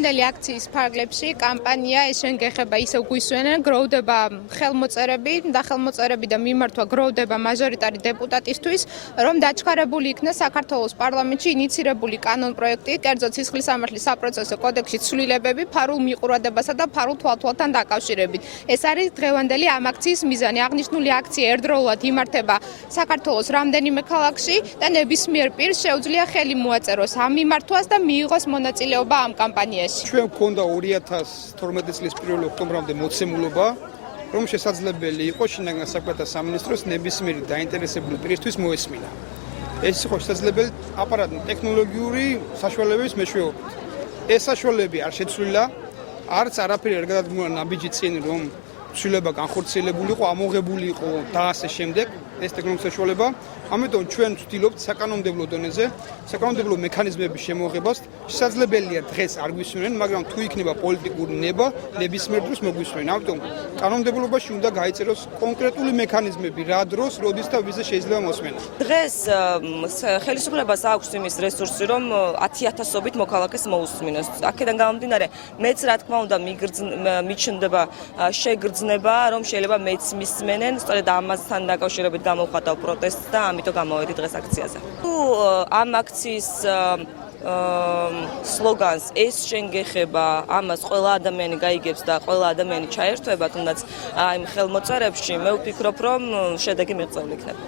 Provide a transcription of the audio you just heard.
Ნელი აქციის ფარგლებში კამპანია ეს შენგეხება ისევ გვისვენენ გროვდება ხელმოწერები და ხელმოწერები და მიმართვა გროვდება მაჟორიტარი დეპუტატისთვის რომ დაჩქარებული იქნა საქართველოს პარლამენტში ინიცირებული კანონპროექტი კერძო სისხლის სამართლის საპროცესო კოდექსში ცვლილებები ფარულ მიყურადებასა და ფარულ თვალთვალთან დაკავშირებით ეს არის დღევანდელი ამ აქციის მიზანი აღნიშნული აქცია ერთდროულად იმართება საქართველოს რამდენიმე ქალაქში და ნებისმიერ პირს შეუძლია ხელი მოაწეროს ამ მიმართვას და მიიღოს მონაწილეობა ამ კამპანიაში ჩვენ გვქონდა 2012 წლის 1 ოქტომბრამდე მოცემულობა, რომ შესაძლებელი იყო შინაგან საქმეთა სამინისტროს ნებისმიერი დაინტერესებული პირისთვის მოესმინა. ეს იყო შესაძლებელი აპარატ ტექნოლოგიური საშუალებების მეშვეობით. ეს საშუალებები არ შეცვლილა, არც არაფერი არ გადადგმულა ნაბიჯი წინ, რომ ცვლილება განხორციელებული იყო, ამოღებული იყო და ასე შემდეგ. ეს ტექნოლოგიური საშუალება, ამიტომ ჩვენ ვცდილობთ საკანონმდებლო დონეზე, საკანონმდებლო მექანიზმების შემოღებას. შესაძლებელია დღეს არ გვისმენენ, მაგრამ თუ იქნება პოლიტიკური ნება, ნებისმიერ დროს მოგვისმენენ. ამიტომ კანონმდებლობაში უნდა გაიწეროს კონკრეტული მექანიზმები, რა დროს, როდის და ვიზე შეიძლება მოსმენა. დღეს ხელისუფლებას აქვს იმის რესურსი, რომ 10,000-ობით მოქალაქეს მოусმინოს. აქედან გამომდინარე, მეც რა თქმა უნდა მიჩნდება შეგრძნება, რომ შეიძლება მეც მისმენენ, სწორედ ამასთან დაკავშირებით გამოვხატავ პროტესტს და ამიტომ გამოვედი დღეს აქციაზე. თუ ამ აქციის სლოგანს ეს შენგეხება, ამას ყველა ადამიანი გაიგებს და ყველა ადამიანი ჩაერთვება, თუნდაც აი ხელმოწერებში, მე ვფიქრობ, რომ შედეგი მიღწეული იქნება.